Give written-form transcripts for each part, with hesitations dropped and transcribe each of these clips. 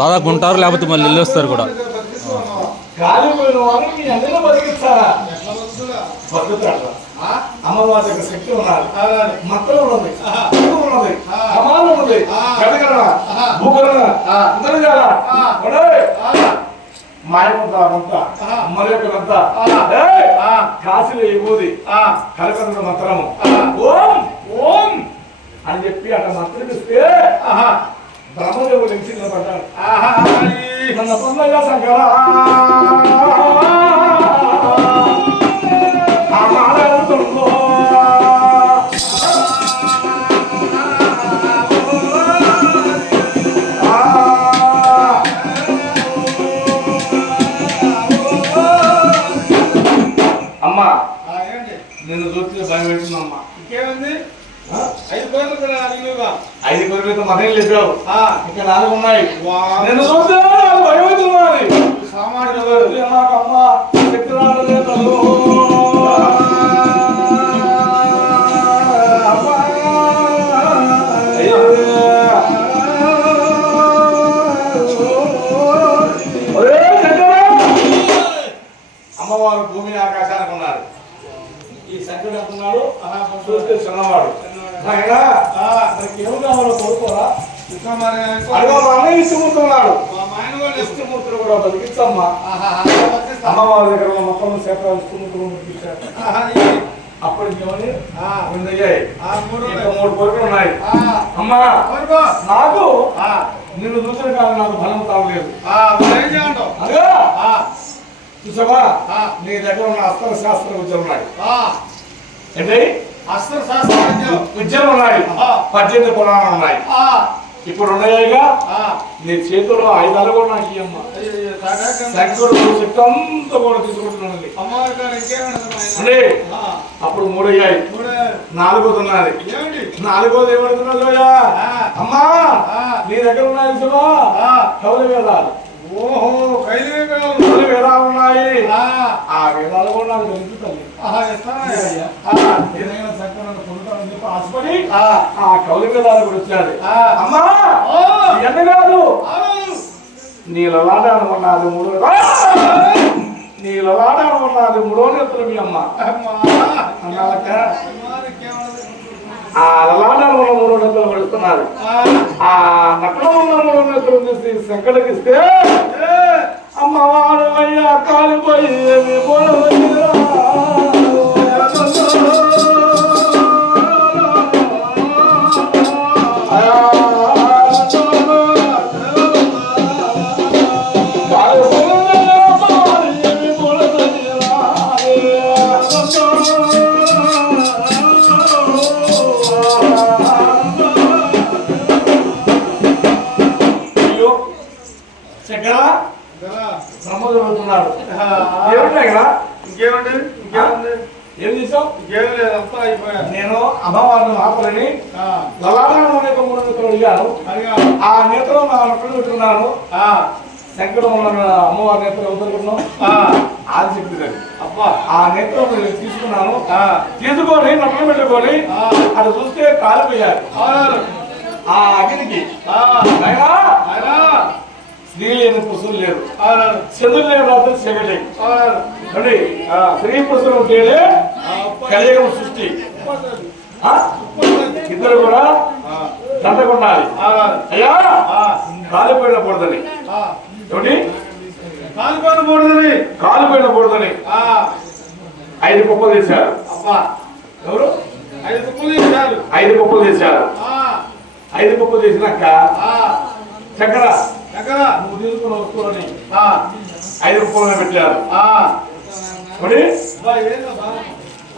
దాదాపు ఉంటారు, లేకపోతే మళ్ళీ ఇల్లు వస్తారు కూడా. కాలిపోయిన వారికి అందరూ బతికిస్తారా? బతుకుతాడు. అమ్మవారి దగ్గర శక్తి ఉన్నది, మత్తలు ఉన్నది, ఉన్నది, సమానం ఉన్నది, కడగడ భూకరణ అంతర్జాల మాయమంతా మరొకరంతా కాశీలో ఇవ్వది కలకడ మంత్రము ఓం ఓం అని చెప్పి అట్లా మంత్రిస్తే బ్రహ్మదేవుడు నుంచి నిలబడ్డాడు. నన్న పొందగా శంకర అమ్మా నిన్ను చూస్తే భయం పెడుతుందమ్మా. ఇంకేముంది? 5 కోరికలతో మదేం లేపావు, ఇంకా 4 ఉన్నాయి. నిన్ను చూస్తే భయం అవుతున్నది. సామాన్యుడు నాకమ్మా శక్తి రాలేదు. అమ్మవారు భూమి ఆకాశానికి ఉన్నారు. ఈ శంకరుడు అంటున్నాడు చూస్తే చిన్నవాడు. మనకి ఏమి కావాలో కోరుకోరా? ఇష్టమూర్తున్నాడు. ఇష్టమూర్తులు కూడా బతికించమ్మా. అమ్మవారి దగ్గర మొత్తం శాతం ఇష్టమూర్తులు బతికించారు. అప్పుడు ఏమని 3 కోరికలు ఉన్నాయి. అమ్మా నాకు నిన్ను చూసిన కాదు, నాకు బలం తాగలేదు. చూసావా నీ దగ్గర ఉన్న అస్త్ర శాస్త్ర విద్యలు ఉన్నాయి. ఏంటి అస్త్ర శాస్త్ర విద్యలు ఉన్నాయి, 18 పురాణాలు ఉన్నాయి. ఇప్పుడు ఉన్నాయిగా నీ చేతుల్లో ఆయుధాలు కూడా నాకు ఇయ్యమ్మా. శంకరుడు శక్తి అంతా కూడా తీసుకుంటున్నాను. అప్పుడు 3 అయ్యాయి, 4వది ఉన్నది. 4వది ఏమడుతున్నదా? అమ్మా నీ దగ్గర ఉన్నాయి కౌల వేదాలు. ఓహో కైలు వేదాలు ఉన్నాయి. ఆ వేదాలు కూడా నాకు తెలుస్తుంది. ఏదైనా చక్కగా పొందుతానని చెప్పి ఆశపడి ఆ కౌలు వేదాలు కూడా వచ్చాడు. అమ్మా ఎంత కాదు నీళ్ళలాట అనుకున్నది 3 నీళ్ళలాట అనుకున్నది 3వ నేత్రం మీ అమ్మ అన్నాక ఆ లలాటను ఉన్న 3 నేత్రం పడుతున్నారు. ఆ నక్కలో ఉన్న 3 నేత్రం చూసి శంకరకిస్తే అమ్మవారు అయ్యా కాలిపోయి బ్రహ్మదేవుడున్నాడు. ఏం చేసావు? నేను అమ్మవారిని మాత్రని లలాటను 3 నేత్రాలు అడిగాను. ఆ నేత్రం నా నక్కలు పెట్టుకున్నాను. శంకరం ఉన్న అమ్మవారి నేత్రం వదులుకున్నాం. అది చెప్పింది. ఆ నేత్రం తీసుకున్నాను. తీసుకొని నక్కలు పెట్టుకొని అటు చూస్తే కాలిపోయారు. ఆ అగ్నికి స్త్రీ లేని పురుషులు లేరు, చంద్రులు లేని రాత్రి చీకటి. స్త్రీ పురుషులు ఉంటేనే కలియుగం సృష్టి. ఇద్దరు కూడా దండకుండాలి. అయ్యా కాలిపోయిన కూడదని కాలిపోయిన కూడదని 5 కుప్పలు తీశారు. ఎవరు 5 కుప్పలు తీశారు? 5 కుప్పలు తీశారు. 5 కుప్పలు తీసినాక చక్కెర నువ్వు తీసుకున్న వస్తువులని 5 కుప్పలు పెట్టారు.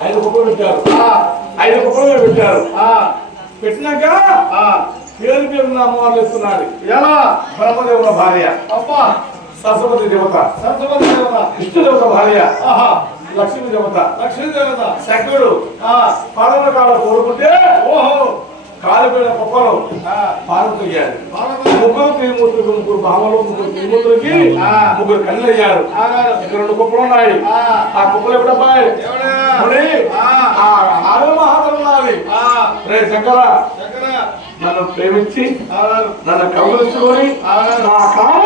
5 కుప్పలు పెట్టారు. 5 కుప్పలు పెట్టారు. పెట్టినాక పేరు అమ్మవార్లు ఇస్తున్నారు. ఎలా? బ్రహ్మదేవుల భార్య, సరస్వతి దేవత, విష్ణు దేవత భార్య, లక్ష్మీ దేవత, శంకరుడు పాలన కాడ కోరుకుంటే ఓహో కాలిపోయిన కుప్పలు పాల్గొయ్యారు. 3 త్రిమూర్తులకు 3 భావలు, 3 త్రిమూర్తులకి 3 కళ్ళు అయ్యారు. ఇక్కడ 2 కుప్పలు ఉన్నాయి. ఆ కుప్పలు ఎప్పుడబ్బాయి ఆరో మహాతలు ఉన్నది. రే శంకర నన్ను ప్రేమించి నన్ను కౌగులించుకొని నా కాళ్ళ